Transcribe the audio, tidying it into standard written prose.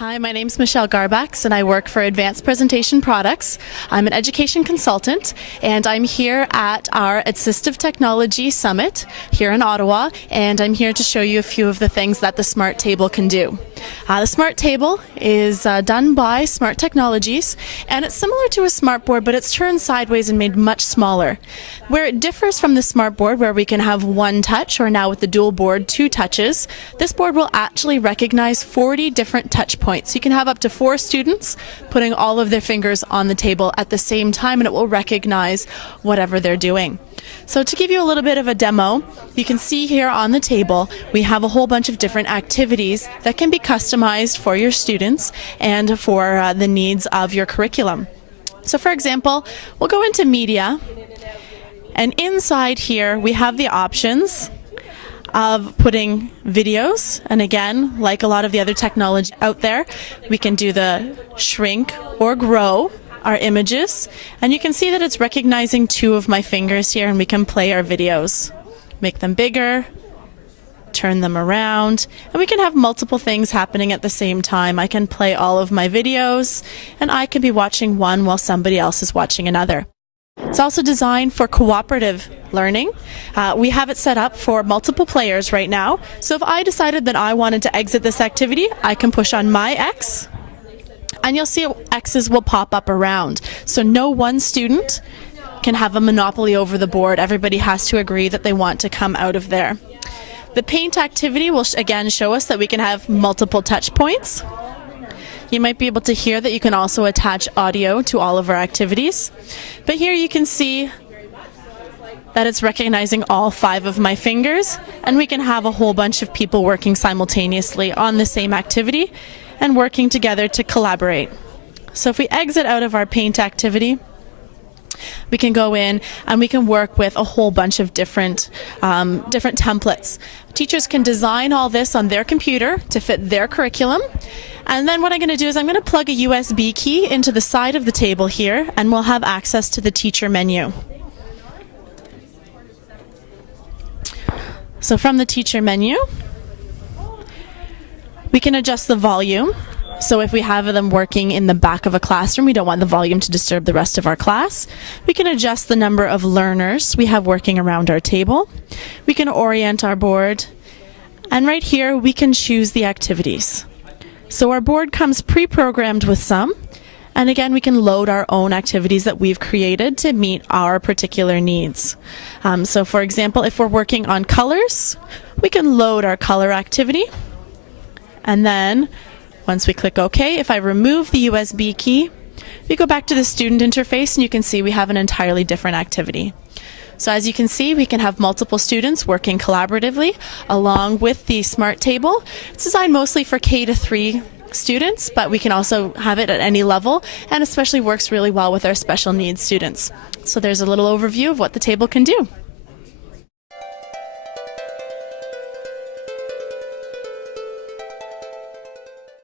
Hi, my name's Michelle Garbax and I work for Advanced Presentation Products. I'm an education consultant and I'm here at our Assistive Technology Summit here in Ottawa, and I'm here to show you a few of the things that the Smart Table can do. The Smart Table is done by Smart Technologies, and it's similar to a Smart Board, but it's turned sideways and made much smaller. Where it differs from the Smart Board, where we can have one touch, or now with the dual board, 2 touches, this board will actually recognize 40 different touch points. You can have up to 4 students putting all of their fingers on the table at the same time, and it will recognize whatever they're doing. So to give you a little bit of a demo, you can see here on the table we have a whole bunch of different activities that can be customized for your students and for the needs of your curriculum. So for example, we'll go into media, and inside here we have the options of putting videos, and again, like a lot of the other technology out there, we can do the shrink or grow our images, and you can see that it's recognizing 2 of my fingers here, and we can play our videos, make them bigger, turn them around, and we can have multiple things happening at the same time. I can play all of my videos, and I could be watching one while somebody else is watching another. It's also designed for cooperative learning. We have it set up for multiple players right now, so if I decided that I wanted to exit this activity, I can push on my X, and you'll see X's will pop up around. So no one student can have a monopoly over the board. Everybody has to agree that they want to come out of there. The paint activity will again show us that we can have multiple touch points. You might be able to hear that you can also attach audio to all of our activities. But here you can see that it's recognizing all 5 of my fingers, and we can have a whole bunch of people working simultaneously on the same activity and working together to collaborate. So if we exit out of our paint activity, we can go in and we can work with a whole bunch of different templates. Teachers can design all this on their computer to fit their curriculum. And then what I'm going to do is I'm going to plug a USB key into the side of the table here, and we'll have access to the teacher menu. So from the teacher menu, we can adjust the volume. So if we have them working in the back of a classroom, we don't want the volume to disturb the rest of our class. We can adjust the number of learners we have working around our table. We can orient our board. And right here, we can choose the activities. So our board comes pre-programmed with some. And again, we can load our own activities that we've created to meet our particular needs. So for example, if we're working on colors, we can load our color activity. And then once we click OK, if I remove the USB key, we go back to the student interface, and you can see we have an entirely different activity. So as you can see, we can have multiple students working collaboratively along with the Smart Table. It's designed mostly for K-3 students, but we can also have it at any level, and especially works really well with our special needs students. So there's a little overview of what the table can do.